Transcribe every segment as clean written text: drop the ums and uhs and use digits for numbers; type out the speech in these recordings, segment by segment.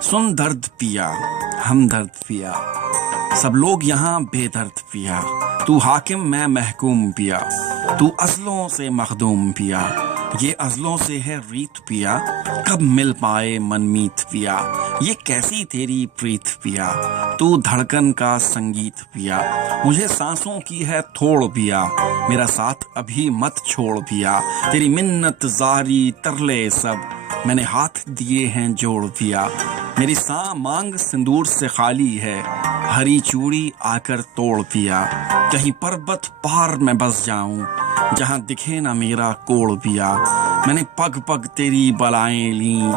سن درد پیا ہمدرد پیا سب لوگ یہاں بے درد پیا تو حاکم میں محکوم پیا تو ازلوں سے مخدوم پیا یہ ازلوں سے ہے ریت پیا کب مل پائے من میت پیا یہ کیسی تیری پریت پیا تو دھڑکن کا سنگیت پیا مجھے سانسوں کی ہے تھوڑ پیا میرا ساتھ ابھی مت چھوڑ پیا تیری منت زاری ترلے سب میں نے ہاتھ دیے ہیں جوڑ پیا میری ساں مانگ سندور سے خالی ہے ہری چوڑی آ کر توڑ پیا کہیں پربت پار میں بس جاؤں جہاں دکھے نہ میرا کوڑ پیا میں نے پگ پگ تیری بلائیں لیں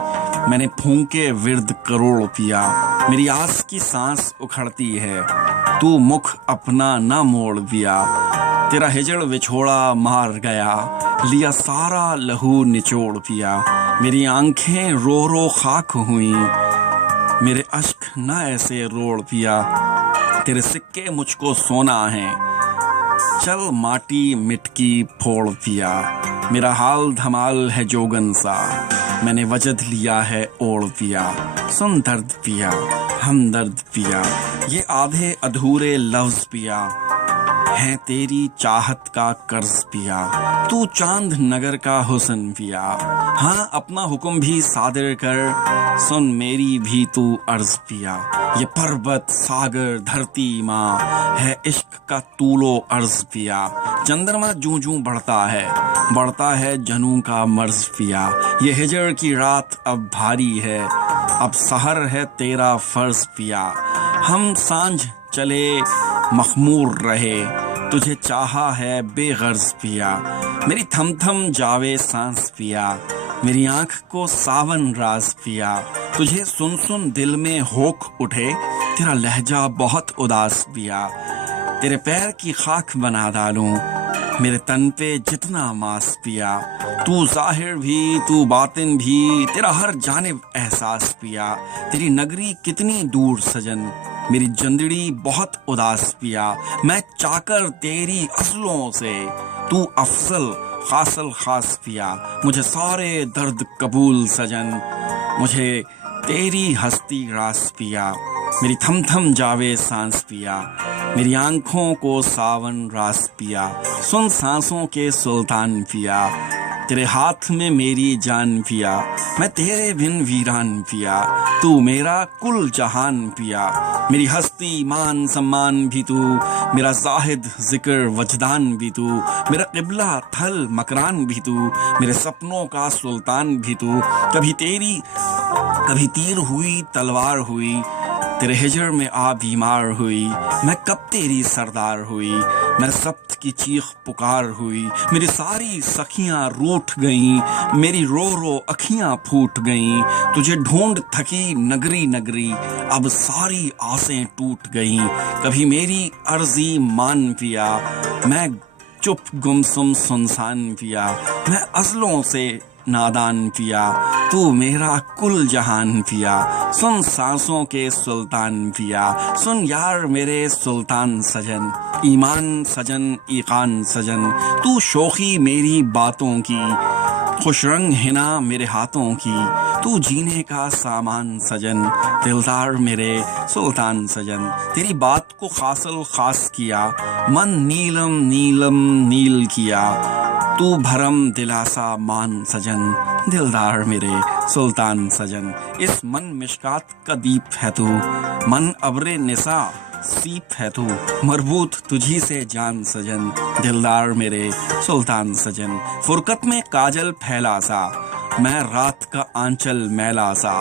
میں نے پھونکے ورد کروڑ پیا میری آس کی سانس اکھڑتی ہے تو مکھ اپنا نہ موڑ پیا تیرا ہجڑ وچھوڑا مار گیا لیا سارا لہو نچوڑ پیا میری آنکھیں رو رو خاک ہوئیں میرے اشک نہ ایسے روڑ پیا تیرے سکے مجھ کو سونا ہیں چل ماٹی مٹکی پھوڑ پیا میرا حال دھمال ہے جوگن سا میں نے وجد لیا ہے اوڑ پیا سن درد پیا ہمدرد پیا یہ آدھے ادھورے لفظ پیا ہے تیری چاہت کا قرض پیا تو چاند نگر کا حسن پیا ہاں اپنا حکم بھی صادر کر سن میری بھی تو عرض پیا یہ پربت ساگر دھرتی ماں ہے عشق کا طول و عرض پیا چندرما جوں جوں بڑھتا ہے جنوں کا مرض پیا یہ ہجر کی رات اب بھاری ہے اب سحر ہے تیرا فرض پیا ہم سانجھ چلے مخمور رہے تجھے چاہا ہے بے غرض پیا میری تھم تھم جاوے سانس پیا میری آنکھ کو ساون راز پیا تجھے سن سن دل میں ہوک اٹھے تیرا لہجہ بہت اداس پیا تیرے پیر کی خاک بنا ڈالوں میرے تن پہ جتنا ماس پیا تو ظاہر بھی تو باطن بھی تیرا ہر جانب احساس پیا تیری نگری کتنی دور سجن میری جندڑی بہت اداس پیا میں چاکر تیری اصلوں سے تو افضل خاصل خاص پیا مجھے سارے درد قبول سجن مجھے تیری ہستی راس پیا میری تھم تھم جاوے سانس پیا میری آنکھوں کو ساون راس پیا سن سانسوں کے سلطان پیا تیرے ہاتھ میں میری جان پیا میں تیرے بن ویران پیا تو میرا کل جہان پیا میری ہستی مان سمان بھی تو میرا زاہد ذکر وجدان بھی تو میرا قبلہ تھل مکران بھی تو میرے سپنوں کا سلطان بھی تو کبھی تیر ہوئی تلوار ہوئی تیرے ہجر میں آ بیمار ہوئی میں کب تیری سردار ہوئی میں سبت کی چیخ پکار ہوئی میری ساری سخیاں روٹھ گئیں میری رو رو اکھیاں پھوٹ گئیں تجھے ڈھونڈ تھکی نگری نگری اب ساری آسیں ٹوٹ گئیں کبھی میری عرضی مان پیا میں چپ گمسم سنسان پیا میں ازلوں سے نادان پیا تو میرا کل جہان پیا سن سانسوں کے سلطان پیا سن یار میرے سلطان سجن ایمان سجن ایقان سجن تو شوخی میری باتوں کی خوش رنگ ہنا میرے ہاتھوں کی تو جینے کا سامان سجن دلدار میرے سلطان سجن تیری بات کو خاصل خاص کیا من نیلم نیلم نیل کیا تو بھرم دلاسا مان سجن دلدار میرے سلطان سجن اس من مشکات کا دیپ ہے تو من ابر نسا سیپ ہے تو مربوط تجھی سے جان سجن دلدار میرے سلطان سجن فرقت میں کاجل پھیلا سا میں رات کا آنچل میلا سا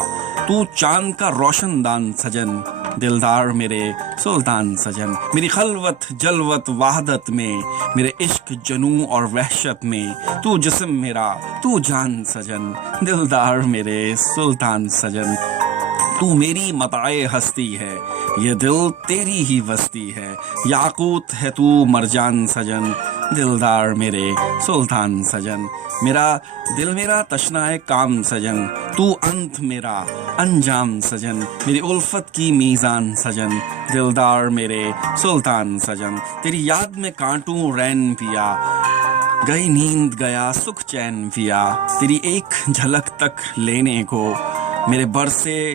تو چاند کا روشن دان سجن دلدار میرے سلطان سجن میری خلوت جلوت وحدت میں میرے عشق جنوں اور وحشت میں تو جسم میرا تو جان سجن دلدار میرے سلطان سجن تو میری متاع ہستی ہے یہ دل تیری ہی وستی ہے یاقوت ہے تو مرجان سجن دلدار میرے سلطان سجن میرا دل میرا تشنائے کام سجن تو انت میرا انجام سجن میری الفت کی میزان سجن دلدار میرے سلطان سجن تیری یاد میں کانٹوں رین پیا گئی نیند گیا سکھ چین پیا تیری ایک جھلک تک لینے کو میرے برسے